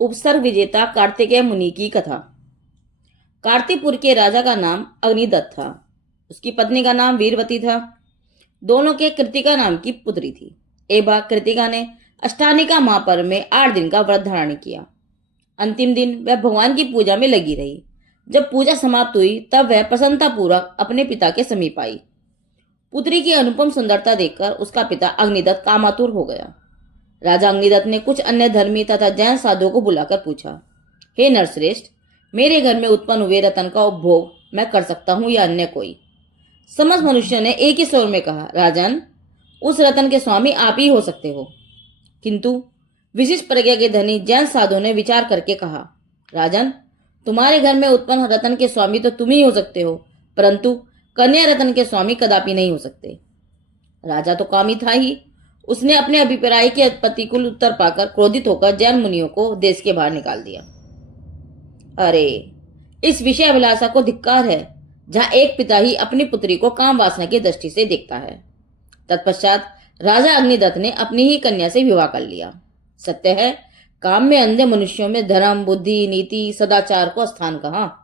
उपसर्ग विजेता कार्तिकेय मुनि की कथा। कार्तिकपुर के राजा का नाम अग्निदत्त था। उसकी पत्नी का नाम वीरवती था। दोनों के कृतिका नाम की पुत्री थी। एक बार कृतिका ने अष्टानिका महापर्व में 8 दिन का व्रत धारण किया। अंतिम दिन वह भगवान की पूजा में लगी रही। जब पूजा समाप्त हुई तब वह प्रसन्नतापूर्वक अपने पिता के समीप आई। पुत्री की अनुपम सुंदरता देखकर उसका पिता अग्निदत्त कामातुर हो गया। राजा अग्निदत्त ने कुछ अन्य धर्मी तथा जैन साधुओं को बुलाकर पूछा, हे नरश्रेष्ठ, मेरे घर में उत्पन्न हुए रतन का उपभोग मैं कर सकता हूं या अन्य कोई? समस्त मनुष्य ने एक ही स्वर में कहा, राजन, उस रतन के स्वामी आप ही हो सकते हो। किंतु विशिष्ट प्रज्ञा के धनी जैन साधुओं ने विचार करके कहा, राजन, तुम्हारे घर में उत्पन्न रतन के स्वामी तो तुम ही हो सकते हो, परंतु कन्या रतन के स्वामी कदापि नहीं हो सकते। राजा तो कामी था ही। उसने अपने अभिप्राय के प्रतिकूल उत्तर पाकर क्रोधित होकर जैन मुनियों को देश के बाहर निकाल दिया। अरे, इस विषय अभिलाषा को धिक्कार है, जहां एक पिता ही अपनी पुत्री को काम वासना की दृष्टि से देखता है। तत्पश्चात राजा अग्निदत्त ने अपनी ही कन्या से विवाह कर लिया। सत्य है, काम में अंधे मनुष्यों में धर्म, बुद्धि, नीति, सदाचार को स्थान कहाँ।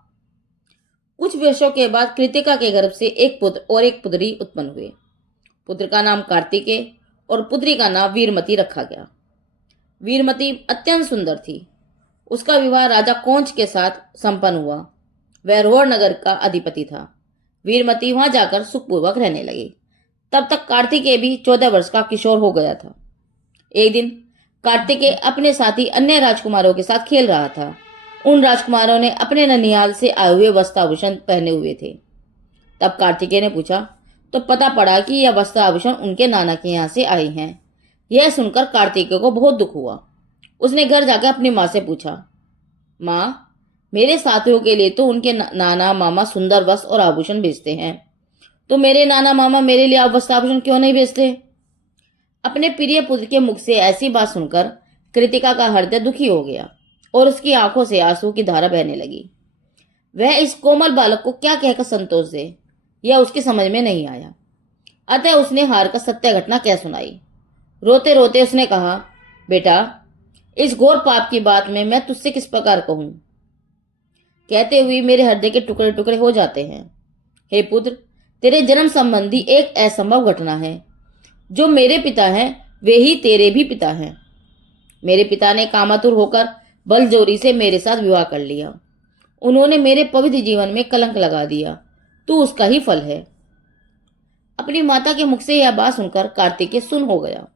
कुछ वर्षों के बाद कृतिका के गर्भ से एक पुत्र और एक पुत्री उत्पन्न हुए। पुत्र का नाम कार्तिकेय और पुत्री का नाम वीरमती रखा गया। वीरमती अत्यंत सुंदर थी। उसका विवाह राजा कौंच के साथ संपन्न हुआ। वह रोहड़ नगर का अधिपति था। वीरमती वहां जाकर सुखपूर्वक रहने लगी। तब तक कार्तिकेय भी 14 वर्ष का किशोर हो गया था। एक दिन कार्तिकेय अपने साथी अन्य राजकुमारों के साथ खेल रहा था। उन राजकुमारों ने अपने ननिहाल से आए हुए वस्त्राभूषण पहने हुए थे। तब कार्तिकेय ने पूछा तो पता पड़ा कि यह वस्त्राभूषण उनके नाना के यहाँ से आए हैं। यह सुनकर कार्तिकेय को बहुत दुख हुआ। उसने घर जाकर अपनी माँ से पूछा, माँ, मेरे साथियों के लिए तो उनके नाना मामा सुंदर वस्त्र और आभूषण भेजते हैं, तो मेरे नाना मामा मेरे लिए वस्त्राभूषण क्यों नहीं भेजते? अपने प्रिय पुत्र के मुख से ऐसी बात सुनकर कृतिका का हृदय दुखी हो गया और उसकी आंखों से आंसू की धारा बहने लगी। वह इस कोमल बालक को क्या कहकर संतोष दे, यह उसकी समझ में नहीं आया। अतः उसने हार का सत्य घटना कह सुनाई। रोते रोते उसने कहा, बेटा, इस घोर पाप की बात में मैं तुझसे किस प्रकार कहूं? कहते हुए मेरे हृदय के टुकड़े टुकड़े हो जाते हैं। हे पुत्र, तेरे जन्म संबंधी एक असंभव घटना है। जो मेरे पिता हैं वे ही तेरे भी पिता हैं। मेरे पिता ने कामातुर होकर बलजोरी से मेरे साथ विवाह कर लिया। उन्होंने मेरे पवित्र जीवन में कलंक लगा दिया। तू उसका ही फल है। अपनी माता के मुख से यह बात सुनकर कार्तिकेय सुन्न हो गया।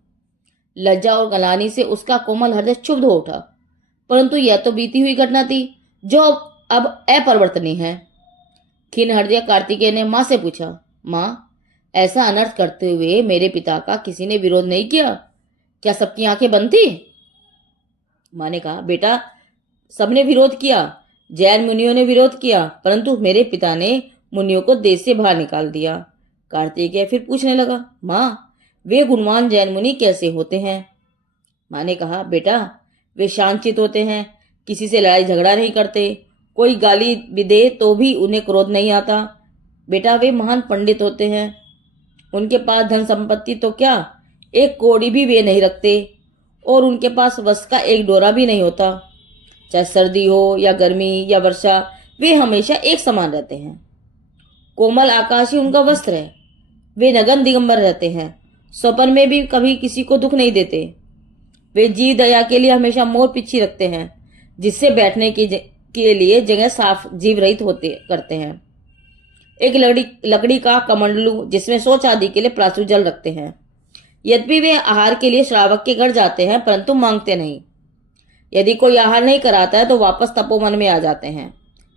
लज्जा और गलानी से उसका कोमल हृदय क्षुब्ध हो उठा। परंतु यह तो बीती हुई घटना थी जो अब अपरिवर्तनीय है। खिन्न हृदय कार्तिकेय ने मां से पूछा, मां, ऐसा अनर्थ करते हुए मेरे पिता का किसी ने विरोध नहीं किया? क्या सबकी आंखें बंद थी? मां ने कहा, बेटा, सबने विरोध किया। जैन मुनियों ने विरोध किया, परंतु मेरे पिता ने मुनियों को देश से बाहर निकाल दिया। कार्तिकेय फिर पूछने लगा, मां, वे गुणवान जैन मुनि कैसे होते हैं? मां ने कहा, बेटा, वे शांतचित्त होते हैं, किसी से लड़ाई झगड़ा नहीं करते, कोई गाली भी दे तो भी उन्हें क्रोध नहीं आता। बेटा, वे महान पंडित होते हैं। उनके पास धन संपत्ति तो क्या, एक कौड़ी भी वे नहीं रखते, और उनके पास वस्त्र का एक डोरा भी नहीं होता। चाहे सर्दी हो या गर्मी या वर्षा, वे हमेशा एक समान रहते हैं। कोमल आकाश ही उनका वस्त्र है। वे नगन दिगंबर रहते हैं। स्वप्न में भी कभी किसी को दुख नहीं देते। वे जीव दया के लिए हमेशा मोर पिच्छी रखते हैं, जिससे बैठने के लिए जगह साफ जीव रहित होते करते हैं। एक लकड़ी का कमंडलू जिसमें शौच आदि के लिए प्राचुर जल रखते हैं। यद्यपि वे आहार के लिए श्रावक के घर जाते हैं, परंतु मांगते नहीं। यदि कोई आहार नहीं कराता है तो वापस तपोवन में आ जाते हैं।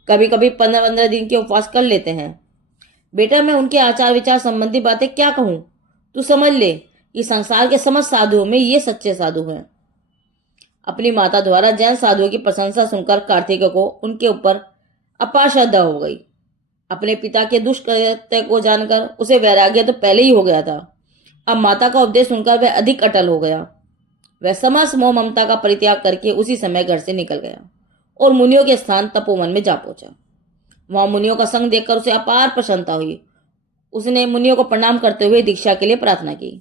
कभी कभी 15-15 दिन के उपवास कर लेते हैं। बेटा, मैं उनके आचार विचार संबंधी बातें क्या कहूं? तू समझ ले कि संसार के समस्त साधुओं में ये सच्चे साधु हैं। अपनी माता द्वारा जैन साधुओं की प्रशंसा सुनकर कार्तिकेय को उनके ऊपर अपार श्रद्धा हो गई। अपने पिता के दुष्कृत्य को जानकर उसे वैराग्य तो पहले ही हो गया था। अब माता का उपदेश सुनकर वह अधिक अटल हो गया। वह समस्त मोह ममता का परित्याग करके उसी समय घर से निकल गया और मुनियों के स्थान तपोवन में जा पहुंचा। वहां मुनियों का संग देखकर उसे अपार प्रसन्नता हुई। उसने मुनियों को प्रणाम करते हुए दीक्षा के लिए प्रार्थना की।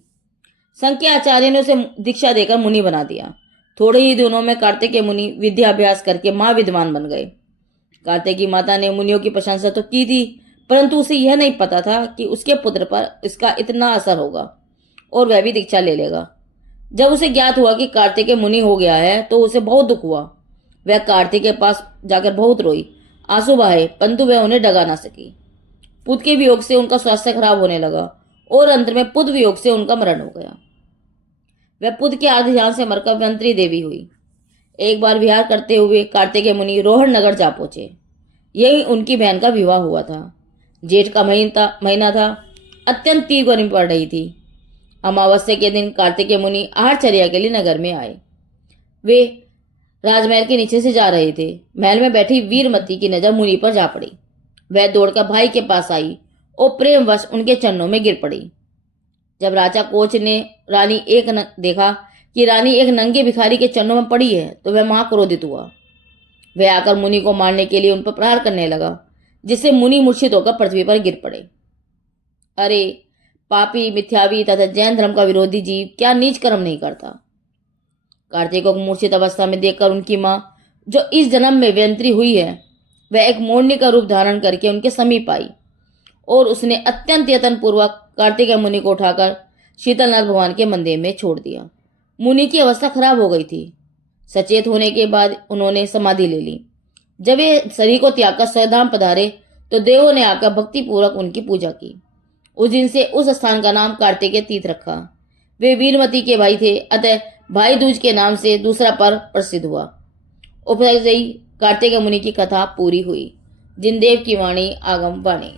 संघ के आचार्य ने उसे दीक्षा देकर मुनि बना दिया। थोड़े ही दिनों में कार्तिकेय मुनि विद्याभ्यास करके महाविद्वान बन गए। कार्तिक की माता ने मुनियों की प्रशंसा तो की थी, परंतु उसे यह नहीं पता था कि उसके पुत्र पर इसका इतना असर होगा और वह भी दीक्षा ले लेगा। जब उसे ज्ञात हुआ कि कार्तिकेय मुनि हो गया है तो उसे बहुत दुख हुआ। वह कार्तिक के पास जाकर बहुत रोई, आंसू बहाए, परंतु वह उन्हें डगा ना सकी। पुत्र के वियोग से उनका स्वास्थ्य खराब होने लगा और अंत में पुत्र वियोग से उनका मरण हो गया। वह पुत्र के आधे ध्यान से मरकर वंत्री देवी हुई। एक बार विहार करते हुए कार्तिकेय मुनि रोहन नगर जा पहुंचे। यही उनकी बहन का विवाह हुआ था। जेठ का महीना था। अत्यंत तीव्र गर्मी पड़ रही थी। अमावस्या के दिन कार्तिकेय मुनि आहारचर्या के लिए नगर में आए। वे राजमहल के नीचे से जा रहे थे। महल में बैठी वीरमती की नजर मुनि पर जा पड़ी। वह दौड़कर भाई के पास आई और प्रेमवश उनके चरणों में गिर पड़ी। जब राजा कोच ने देखा कि रानी एक नंगे भिखारी के चरणों में पड़ी है तो वह महाक्रोधित हुआ। वह आकर मुनि को मारने के लिए उन पर प्रहार करने लगा, जिससे मुनि मूर्छित होकर पृथ्वी पर गिर पड़े। अरे पापी, मिथ्यावी तथा जैन धर्म का विरोधी जीव क्या नीच कर्म नहीं करता। कार्तिक को मूर्छित अवस्था में देखकर उनकी मां, जो इस जन्म में व्यंत्री हुई है, वह एक मोरनी का रूप धारण करके उनके समीप आई और उसने अत्यंत यत्न पूर्वक कार्तिकेय मुनि को उठाकर शीतलनाथ भगवान के मंदिर में छोड़ दिया। मुनि की अवस्था खराब हो गई थी। सचेत होने के बाद उन्होंने समाधि ले ली। जब वे शरीर को त्याग कर स्वधाम पधारे तो देवों ने आकर भक्ति पूर्वक उनकी पूजा की। उस दिन से उस स्थान का नाम कार्तिकेय तीर्थ रखा। वे वीरमती के भाई थे, अतः भाई दूज के नाम से दूसरा पर्व प्रसिद्ध हुआ। उपनिषद कार्तिकेय मुनि की कथा पूरी हुई। जिनदेव की वाणी आगम वाणी।